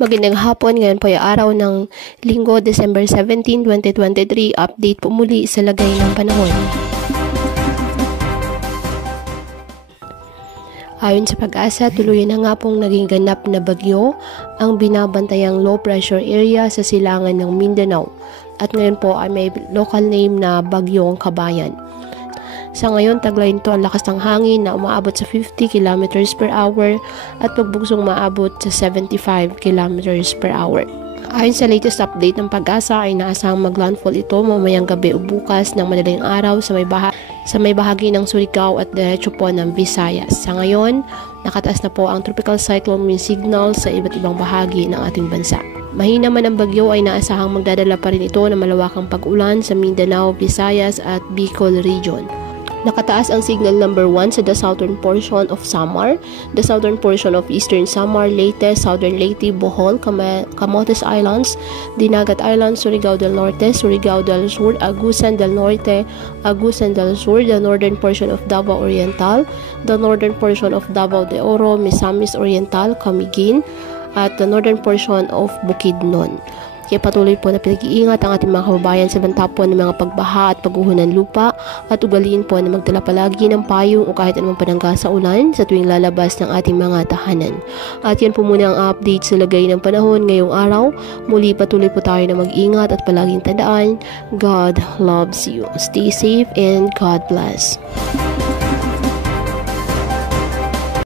Magandang hapon, ngayon po ay araw ng Linggo, December 17, 2023. Update po muli sa lagay ng panahon. Ayon sa Pag-asa, tuluyan na nga pong naging ganap na bagyo ang binabantayang low pressure area sa silangan ng Mindanao. At ngayon po ay may local name na Bagyong Kabayan. Sa ngayon, taglay nito ang lakas ng hangin na umaabot sa 50 km per hour at pagbugsong maabot sa 75 km per hour. Ayon sa latest update ng Pag-asa ay naasahang maglandfall ito mamayang gabi o bukas ng madaling araw sa may bahagi ng Surigao at diretso po ng Visayas. Sa ngayon, nakataas na po ang tropical cyclone wind signal sa iba't ibang bahagi ng ating bansa. Mahina man ang bagyo ay naasahang magdadala pa rin ito ng malawakang pag-ulan sa Mindanao, Visayas at Bicol region. Nakataas ang signal number 1 sa the southern portion of Samar, the southern portion of eastern Samar, Leyte, southern Leyte, Bohol, Camotes Islands, Dinagat Islands, Surigao del Norte, Surigao del Sur, Agusan del Norte, Agusan del Sur, the northern portion of Davao Oriental, the northern portion of Davao de Oro, Misamis Oriental, Camiguin, at the northern portion of Bukidnon. Kaya patuloy po na pinag-iingat ang ating mga kababayan sa banta po ng mga pagbaha at pagguho ng lupa at ugaliin po na magdala palagi ng payong o kahit anumang panangga sa ulan sa tuwing lalabas ng ating mga tahanan. At yan po muna ang update sa lagay ng panahon ngayong araw. Muli patuloy po tayo na mag-ingat at palaging tandaan, God loves you. Stay safe and God bless.